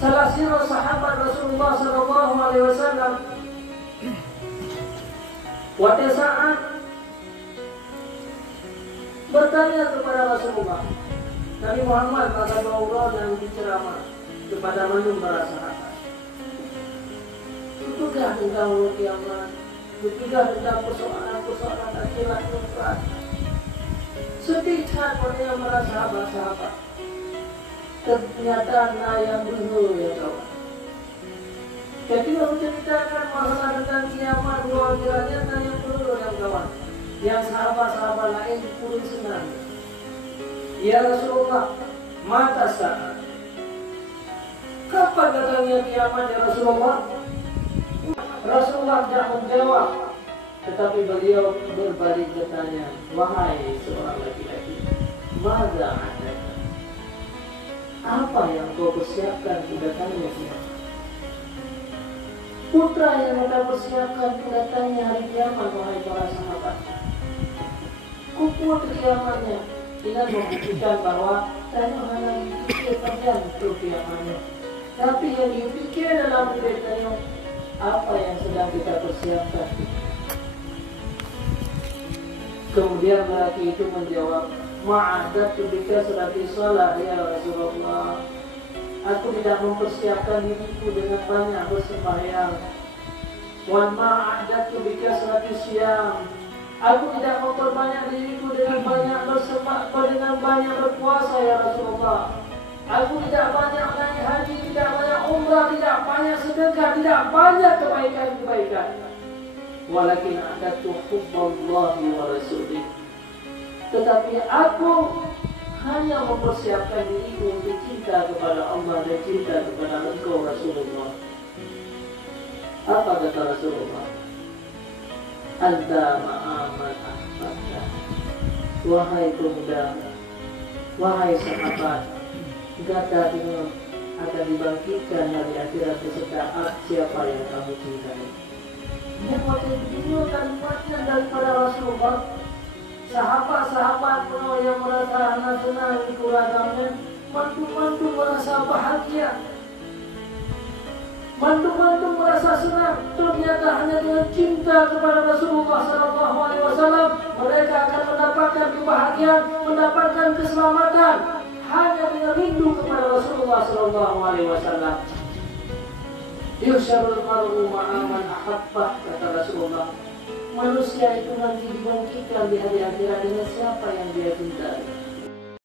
salah satu sahabat Rasulullah sallallahu alaihi wasallam pada saat bertanya kepada Rasulullah, Nabi Muhammad maka Allah dan berceramah kepada manung para sahabat. Betulkah tentang kiamat? Betulkah tentang persoalan-persoalan akhirat mutlak? Setiap pada para sahabat-sahabat. Ternyata yang dulu ya kawan. Ketika menceritakan masalah tentang kiamat, bahwa ternyata yang dulu yang kawan. Yang sahabat-sahabat lain pun senang. Ya Rasulullah, mata saat. Kapan datangnya kiamat ya Rasulullah? Rasulullah tidak menjawab, tetapi beliau berbalik bertanya, wahai seorang laki-laki, mada ada? Apa yang kau persiapkan datangnya kiamat? Putra yang kau persiapkan datangnya hari kiamat, wahai para sahabat. Kumpul kiamatnya, tidak membuktikan bahwa tanya hanya dipikir panjang untuk kiamatnya. Tapi yang dipikir dalam dirinya apa yang sedang kita persiapkan. Kemudian lelaki itu menjawab, ma'adatu bika salati shalah ya Rasulullah. Aku tidak mempersiapkan diriku dengan banyak bersembahyang. Wa ma'adatu bika salati syam. Aku tidak memperbanyak diriku dengan banyak dengan banyak berpuasa ya Rasulullah. Aku tidak banyak naik haji, tidak banyak umrah, tidak banyak sedekah, tidak banyak kebaikan-kebaikan. Walakin adatu hubballahi wa rasulih. Tetapi aku hanya mempersiapkan diriku untuk cinta kepada Allah dan cinta kepada Engkau Rasulullah. Apa kata Rasulullah? Anta ma'aman ahbabta. Wahai pemuda, wahai sahabat, kata dengan akan dibangkitkan hari akhirat beserta siapa yang kamu cintai. Yang waktu itu kalimatnya daripada Rasulullah. Sahabat-sahabat penuh yang merasa senang di kuragamnya, mantu-mantu merasa bahagia, mantu-mantu merasa senang. Ternyata hanya dengan cinta kepada Rasulullah SAW mereka akan mendapatkan kebahagiaan, mendapatkan keselamatan. Hanya dengan rindu kepada Rasulullah SAW. Yusyarul mar'u ma'aman ahabbah, kata Rasulullah. Manusia itu nanti dibangkitkan di hari akhirat dengan siapa yang dia cintai.